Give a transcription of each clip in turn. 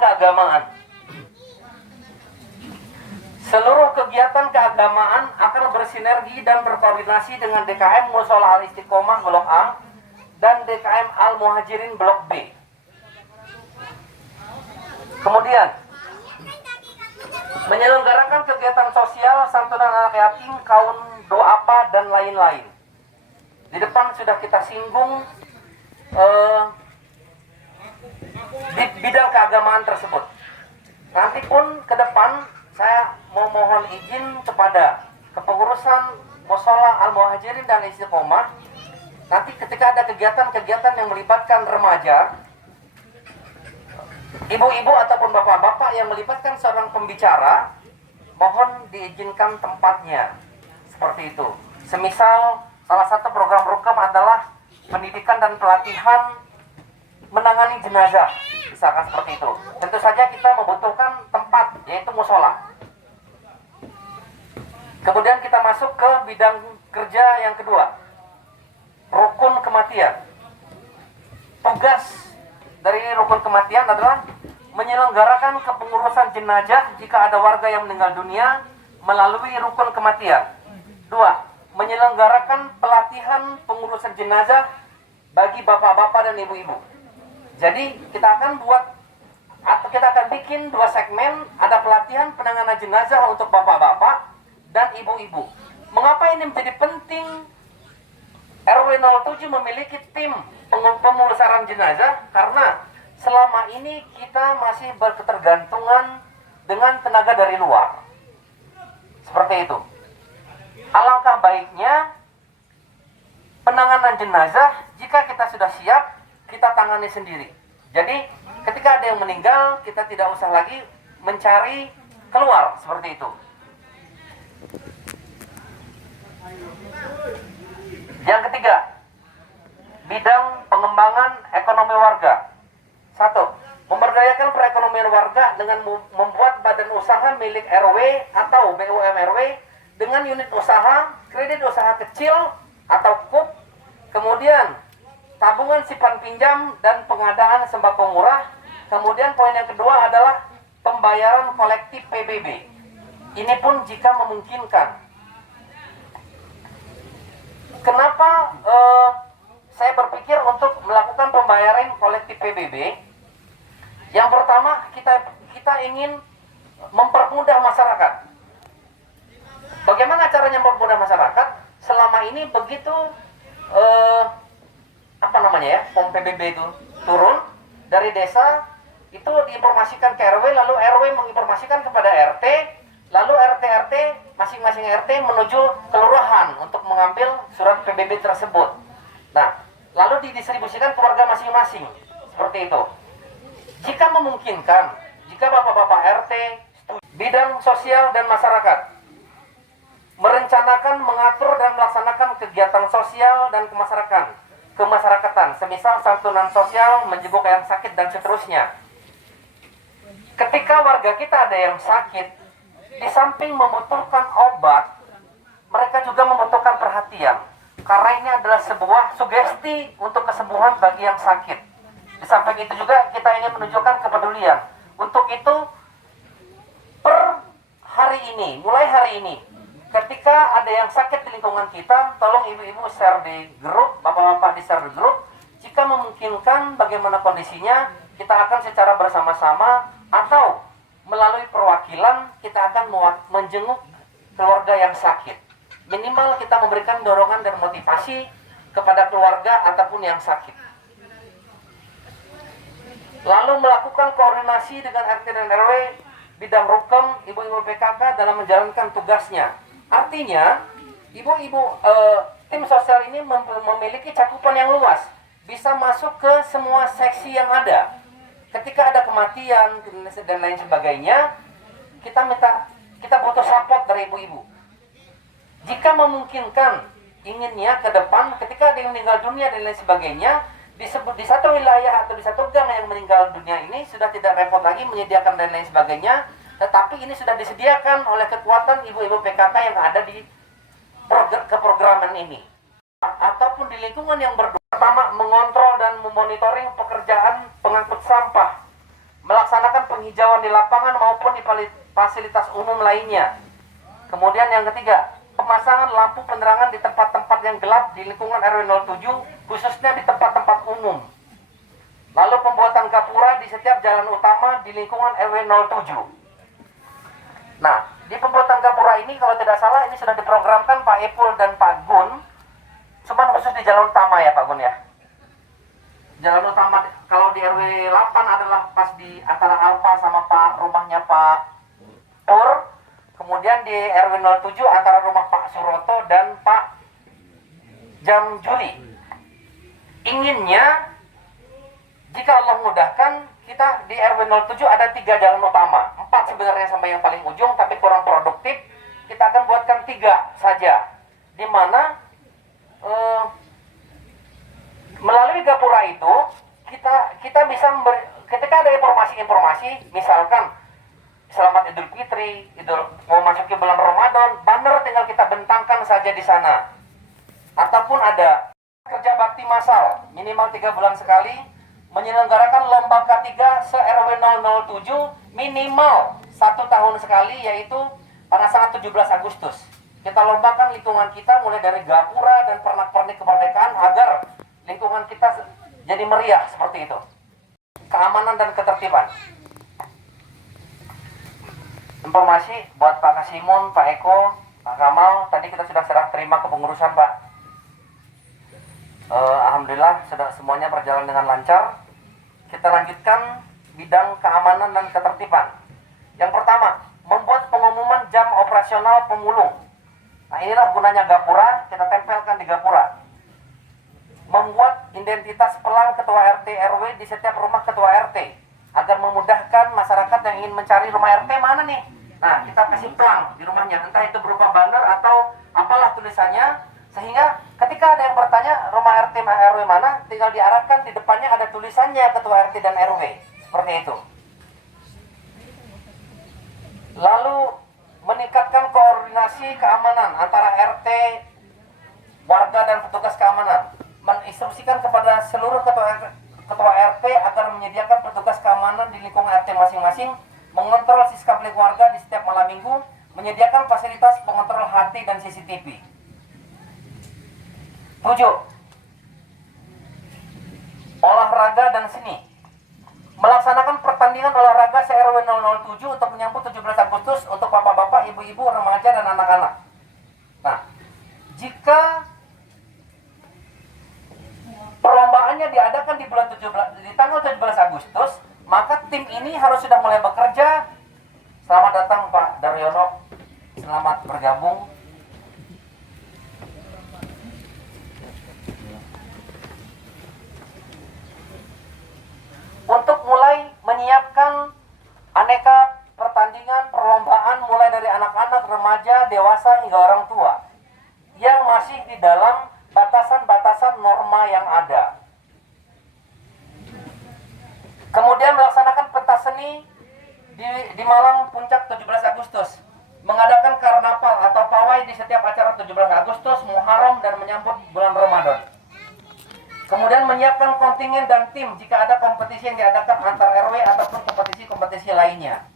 keagamaan. Seluruh kegiatan keagamaan akan bersinergi dan berkoordinasi dengan DKM Mushola Al Istiqomah Blok A dan DKM Al Muhajirin Blok B. Kemudian, menyelenggarakan kegiatan sosial, santunan anak yatim, kaum doapa, dan lain-lain. Di depan sudah kita singgung di bidang keagamaan tersebut. Nanti pun ke depan saya mau mohon izin kepada kepengurusan Mushola Al Muhajirin dan Istiqomah. Nanti ketika ada kegiatan-kegiatan yang melibatkan remaja, ibu-ibu ataupun bapak-bapak yang melibatkan seorang pembicara, mohon diizinkan tempatnya. Seperti itu. Semisal salah satu program rukam adalah pendidikan dan pelatihan menangani jenazah, misalkan seperti itu. Tentu saja kita membutuhkan tempat, yaitu mushola. Kemudian kita masuk ke bidang kerja yang kedua, rukun kematian. Tugas dari rukun kematian adalah menyelenggarakan kepengurusan jenazah jika ada warga yang meninggal dunia melalui rukun kematian. 2. Menyelenggarakan pelatihan pengurusan jenazah bagi bapak-bapak dan ibu-ibu. Jadi kita akan bikin 2 segmen, ada pelatihan penanganan jenazah untuk bapak-bapak dan ibu-ibu. Mengapa ini menjadi penting? RW 07 memiliki tim pemulasaran jenazah karena selama ini kita masih berketergantungan dengan tenaga dari luar. Seperti itu. Alangkah baiknya penanganan jenazah, jika kita sudah siap, kita tangani sendiri. Jadi ketika ada yang meninggal, kita tidak usah lagi mencari keluar, seperti itu. Yang ketiga, bidang pengembangan ekonomi warga. 1. Memberdayakan perekonomian warga dengan membuat badan usaha milik RW atau BUM RW dengan unit usaha, kredit usaha kecil atau KUP, kemudian tabungan simpan pinjam dan pengadaan sembako murah. Kemudian poin yang kedua adalah pembayaran kolektif PBB. Ini pun jika memungkinkan. Kenapa saya berpikir untuk melakukan pembayaran kolektif PBB? Yang pertama, kita ingin mempermudah masyarakat. Bagaimana caranya mempermudah masyarakat? Selama ini begitu form PBB itu turun dari desa, itu diinformasikan ke RW, lalu RW menginformasikan kepada RT, lalu RT masing-masing RT menuju kelurahan untuk mengambil surat PBB tersebut. Nah, lalu didistribusikan ke warga masing-masing, seperti itu. Jika memungkinkan, jika bapak-bapak RT, bidang sosial dan masyarakat merencanakan, mengatur dan melaksanakan kegiatan sosial dan kemasyarakatan, semisal santunan sosial, menjenguk yang sakit dan seterusnya. Ketika warga kita ada yang sakit, di samping membutuhkan obat, mereka juga membutuhkan perhatian, karena ini adalah sebuah sugesti untuk kesembuhan bagi yang sakit. Di samping itu juga kita ingin menunjukkan kepedulian. Untuk itu, mulai hari ini, ketika ada yang sakit di lingkungan kita, tolong ibu-ibu share di grup, bapak-bapak di share di grup. Jika memungkinkan bagaimana kondisinya, kita akan secara bersama-sama atau melalui perwakilan, kita akan menjenguk keluarga yang sakit. Minimal kita memberikan dorongan dan motivasi kepada keluarga ataupun yang sakit. Lalu melakukan koordinasi dengan RT dan RW, bidang rukam, ibu-ibu PKK dalam menjalankan tugasnya. Artinya, ibu-ibu tim sosial ini memiliki cakupan yang luas, bisa masuk ke semua seksi yang ada. Ketika ada kematian dan lain sebagainya, kita butuh support dari ibu-ibu. Jika memungkinkan, inginnya ke depan ketika ada yang meninggal dunia dan lain sebagainya, di satu wilayah atau di satu gang yang meninggal dunia ini sudah tidak repot lagi menyediakan dan lain sebagainya, tetapi ini sudah disediakan oleh kekuatan ibu-ibu PKK yang ada di keprograman ini. Ataupun di lingkungan yang berdua. Pertama, mengontrol dan memonitoring pekerjaan pengangkut sampah, melaksanakan penghijauan di lapangan maupun di fasilitas umum lainnya. Kemudian yang ketiga, pemasangan lampu penerangan di tempat-tempat yang gelap di lingkungan RW 07, khususnya di tempat-tempat umum. Lalu pembuatan gapura di setiap jalan utama di lingkungan RW 07. Nah, di pembuatan gapura ini kalau tidak salah ini sudah diprogramkan Pak Epul dan Pak Gun, cuman khusus di jalan utama ya Pak Gun ya. Jalan utama kalau di RW 8 adalah pas di antara Alfa sama Pak rumahnya Pak Pur. Kemudian di RW 07 antara rumah Pak Suroto dan Pak Jamjuli. Inginnya jika Allah mudahkan, kita di RW 07 ada 3 jalan utama. 4 sebenarnya sampai yang paling ujung, tapi kurang produktif. Kita akan buatkan 3 saja. Di mana melalui gapura itu kita bisa ketika ada informasi, misalkan selamat Idul Fitri, mau masuki bulan Ramadan, banner tinggal kita bentangkan saja di sana. Ataupun ada kerja bakti massal minimal 3 bulan sekali, menyelenggarakan lomba K3 se-RW 007 minimal 1 tahun sekali, yaitu pada saat 17 Agustus. Kita lombakan lingkungan kita mulai dari gapura dan pernak-pernik kemerdekaan agar lingkungan kita jadi meriah seperti itu. Keamanan dan ketertiban. Informasi buat Pak Kasimun, Pak Eko, Pak Kamal, tadi kita sudah serah terima kepengurusan Pak. Alhamdulillah sudah semuanya berjalan dengan lancar. Kita lanjutkan bidang keamanan dan ketertiban. Yang pertama, membuat pengumuman jam operasional pemulung. Nah, inilah gunanya gapura, kita tempelkan di gapura. Membuat identitas pelang ketua RT RW di setiap rumah ketua RT agar memudahkan masyarakat yang ingin mencari rumah RT mana nih. Nah, kita kasih pelang di rumahnya, entah itu berupa banner atau apalah tulisannya, sehingga ketika ada yang bertanya rumah RT RW mana, tinggal diarahkan di depannya ada tulisannya ketua RT dan RW, seperti itu. Lalu meningkatkan koordinasi keamanan antara RT, warga dan petugas keamanan. Menginstruksikan kepada seluruh ketua RT agar menyediakan petugas keamanan di lingkungan RT masing-masing, mengontrol sikap warga di setiap malam minggu, menyediakan fasilitas pengontrol HT dan CCTV. 7. Olahraga dan seni. Melaksanakan pertandingan olahraga se-RW 007 untuk menyambut 17 Agustus untuk bapak-bapak, ibu-ibu, remaja, dan anak-anak. Nah, jika perlombaannya diadakan di tanggal 17 Agustus, maka tim ini harus sudah mulai bekerja. Selamat datang Pak Daryono, selamat bergabung. Untuk mulai menyiapkan aneka pertandingan, perlombaan mulai dari anak-anak, remaja, dewasa hingga orang tua yang masih di dalam batasan-batasan norma yang ada. Kemudian melaksanakan pentas seni di malam puncak 17 Agustus, mengadakan karnaval atau pawai di setiap acara 17 Agustus, Muharram, dan menyambut bulan Ramadan. Kemudian menyiapkan kontingen dan tim jika ada kompetisi yang diadakan antar RW ataupun kompetisi lainnya.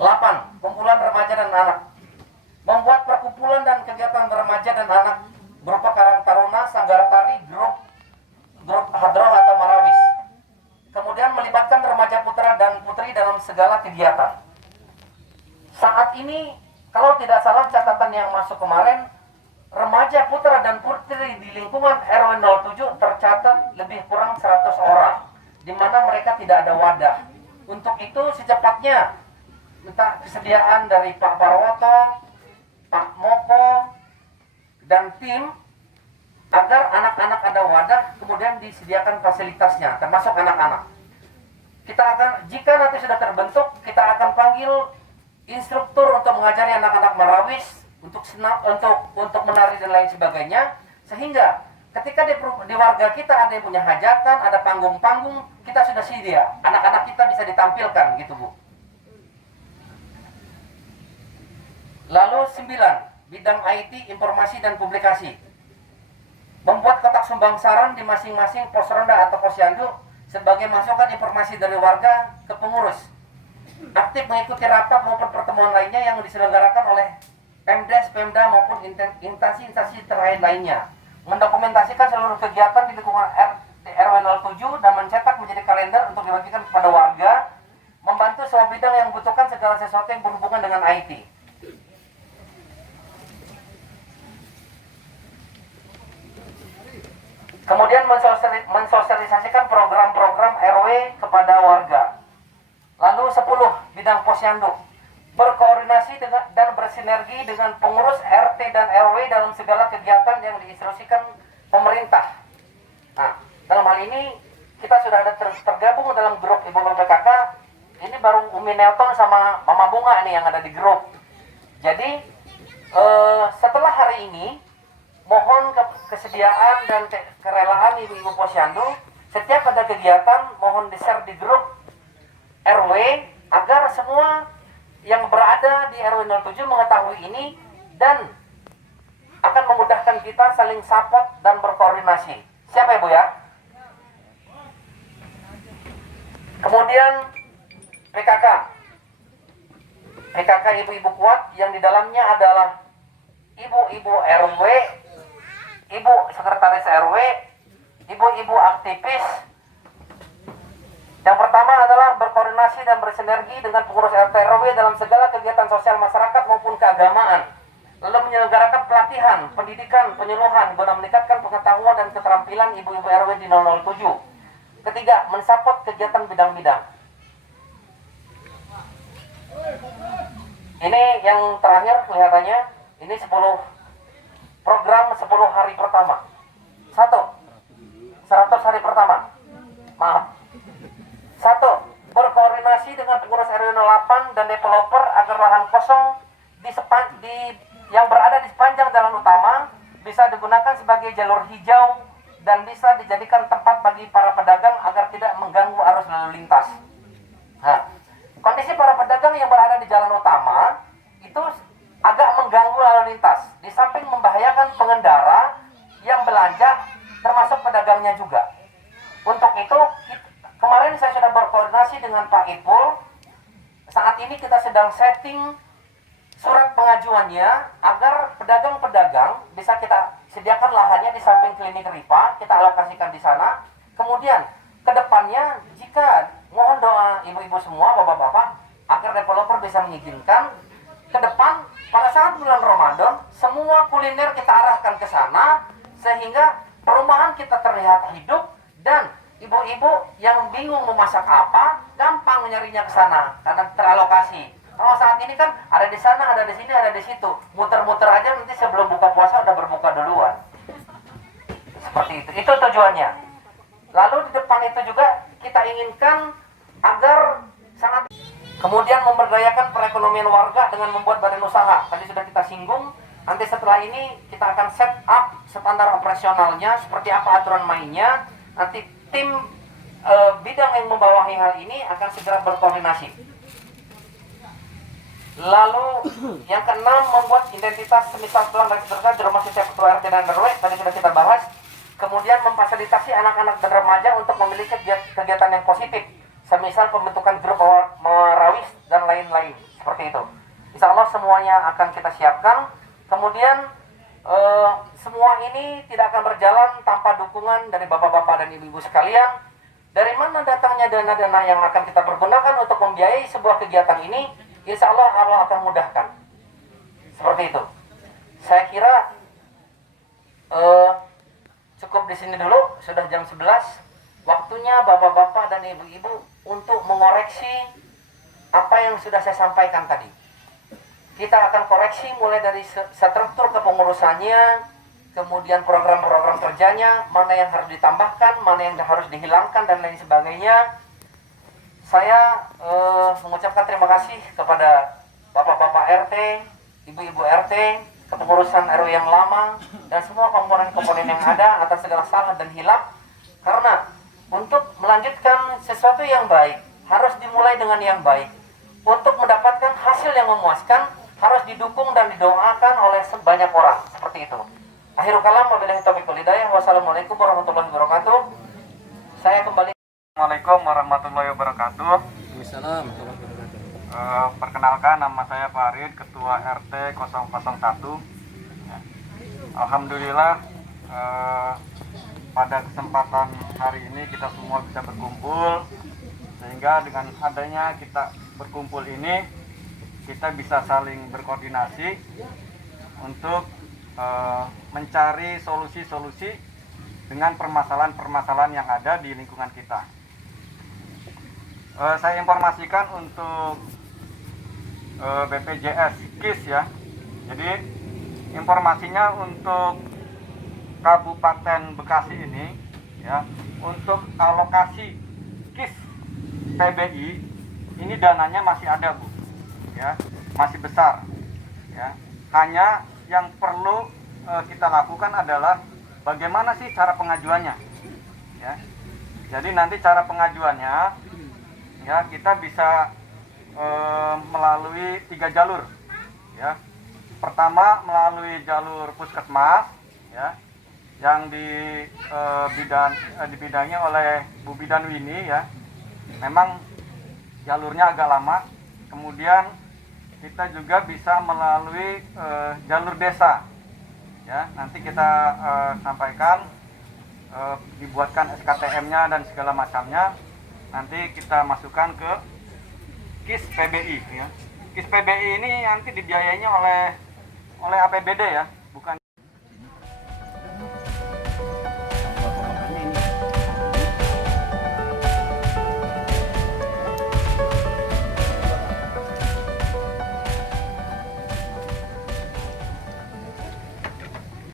8. Kumpulan remaja dan anak. Membuat perkumpulan dan kegiatan remaja dan anak berupa Karang Taruna, Sanggar Tari, grup hadroh atau marawis. Kemudian melibatkan remaja putra dan putri dalam segala kegiatan. Saat ini, kalau tidak salah catatan yang masuk kemarin, remaja putra dan putri di lingkungan RW 07 tercatat lebih kurang 100 orang, di mana mereka tidak ada wadah. Untuk itu secepatnya minta kesediaan dari Pak Parwoto, Pak Moko, dan tim agar anak-anak ada wadah, kemudian disediakan fasilitasnya, termasuk anak-anak. Kita akan, jika nanti sudah terbentuk, kita akan panggil instruktur untuk mengajari anak-anak marawis, untuk menari dan lain sebagainya, sehingga ketika di warga kita ada yang punya hajatan, ada panggung-panggung, kita sudah sedia, anak-anak kita bisa ditampilkan gitu Bu. Lalu 9, bidang IT, informasi dan publikasi. Membuat kotak sumbangsaran di masing-masing pos ronda atau posyandu sebagai masukan informasi dari warga ke pengurus. Aktif mengikuti rapat maupun pertemuan lainnya yang diselenggarakan oleh Pemdes, Pemda maupun instansi-instansi terkait lainnya. Mendokumentasikan seluruh kegiatan di lingkungan RW 07 dan mencetak menjadi kalender untuk dibagikan kepada warga. Membantu semua bidang yang membutuhkan segala sesuatu yang berhubungan dengan IT. Kemudian mensosialisasikan program-program RW kepada warga. Lalu 10, bidang posyandu. Berkoordinasi dengan dan bersinergi dengan pengurus RT dan RW dalam segala kegiatan yang diinstruksikan pemerintah. Nah, dalam hal ini kita sudah ada tergabung dalam grup Ibu PKK. Ini baru Umi Nelton sama Mama Bunga nih yang ada di grup. Jadi setelah hari ini mohon kesediaan dan kerelaan ibu-ibu posyandu, setiap ada kegiatan mohon di-share di grup RW agar semua yang berada di RW 07 mengetahui ini dan akan memudahkan kita saling support dan berkoordinasi. Siapa Ibu ya? Kemudian PKK. PKK ibu-ibu kuat yang di dalamnya adalah ibu-ibu RW, ibu sekretaris RW, ibu-ibu aktivis. Yang pertama adalah berkoordinasi dan bersinergi dengan pengurus RT RW dalam segala kegiatan sosial masyarakat maupun keagamaan. Lalu menyelenggarakan pelatihan, pendidikan, penyuluhan guna meningkatkan pengetahuan dan keterampilan ibu-ibu RW di 007. Ketiga, mensupport kegiatan bidang-bidang. Ini yang terakhir kelihatannya, ini 10 program 10 hari pertama. 100 hari pertama. Maaf. 1. Berkoordinasi dengan pengurus RW 08 dan developer agar lahan kosong yang berada di sepanjang jalan utama bisa digunakan sebagai jalur hijau dan bisa dijadikan tempat bagi para pedagang agar tidak mengganggu arus lalu lintas. Nah, kondisi para pedagang yang berada di jalan utama itu agak mengganggu lalu lintas. Di samping membahayakan pengendara yang belanja, termasuk pedagangnya juga. Untuk itu, kemarin saya sudah berkoordinasi dengan Pak Ipul. Saat ini kita sedang setting surat pengajuannya agar pedagang-pedagang bisa kita sediakan lahannya di samping klinik RIPA, kita alokasikan di sana. Kemudian ke depannya jika mohon doa ibu-ibu semua, bapak-bapak, agar developer bisa mengizinkan ke depan pada saat bulan Ramadan semua kuliner kita arahkan ke sana sehingga perumahan kita terlihat hidup dan ibu-ibu yang bingung memasak apa gampang nyarinya ke sana karena teralokasi. Kalau saat ini kan ada di sana, ada di sini, ada di situ. Muter-muter aja nanti sebelum buka puasa udah berbuka duluan. Seperti itu. Itu tujuannya. Lalu di depan itu juga kita inginkan agar sangat kemudian memberdayakan perekonomian warga dengan membuat badan usaha. Tadi sudah kita singgung. Nanti setelah ini kita akan set up standar operasionalnya, seperti apa aturan mainnya. Nanti tim bidang yang membawahi hal ini akan segera berkoordinasi. Lalu yang keenam, membuat identitas semisal tuan dan keluarga di rumah setiap ketua RT dan RW, tadi sudah kita bahas. Kemudian memfasilitasi anak-anak dan remaja untuk memiliki kegiatan yang positif, semisal pembentukan grup merawis dan lain-lain, seperti itu. Insya Allah semuanya akan kita siapkan. Kemudian semua ini tidak akan berjalan tanpa dukungan dari bapak-bapak dan ibu-ibu sekalian. Dari mana datangnya dana-dana yang akan kita pergunakan untuk membiayai sebuah kegiatan ini? Insya Allah Allah akan mudahkan. Seperti itu. Saya kira cukup di sini dulu. Sudah jam 11. Waktunya bapak-bapak dan ibu-ibu untuk mengoreksi apa yang sudah saya sampaikan tadi. Kita akan koreksi mulai dari struktur kepengurusannya, kemudian program-program kerjanya, mana yang harus ditambahkan, mana yang harus dihilangkan, dan lain sebagainya. Saya mengucapkan terima kasih kepada bapak-bapak RT, ibu-ibu RT, kepengurusan RW yang lama, dan semua komponen-komponen yang ada atas segala salah dan hilaf. Karena untuk melanjutkan sesuatu yang baik, harus dimulai dengan yang baik. Untuk mendapatkan hasil yang memuaskan, harus didukung dan didoakan oleh sebanyak orang. Seperti itu. Akhirul kalam, wabillahi taufiq wal hidayah. Wassalamualaikum warahmatullahi wabarakatuh. Saya kembali Assalamualaikum warahmatullahi wabarakatuh. Waalaikumsalam warahmatullahi wabarakatuh. Perkenalkan, nama saya Farid, Ketua RT 001. Ya. Alhamdulillah, pada kesempatan hari ini kita semua bisa berkumpul, sehingga dengan adanya kita berkumpul ini kita bisa saling berkoordinasi untuk mencari solusi-solusi dengan permasalahan-permasalahan yang ada di lingkungan kita. Saya informasikan untuk BPJS KIS ya. Jadi informasinya untuk Kabupaten Bekasi ini ya, untuk alokasi KIS PBI ini dananya masih ada, Bu. Ya, masih besar. Ya. Hanya yang perlu kita lakukan adalah bagaimana sih cara pengajuannya. Ya. Jadi nanti cara pengajuannya ya, kita bisa melalui 3 jalur ya. Pertama melalui jalur puskesmas ya, yang dibidangi oleh Bu Bidan Wini ya. Memang jalurnya agak lama. Kemudian kita juga bisa melalui jalur desa ya. Nanti kita sampaikan, dibuatkan SKTM-nya dan segala macamnya. Nanti kita masukkan ke KIS PBI ya. KIS PBI ini nanti dibiayainya oleh APBD ya, bukan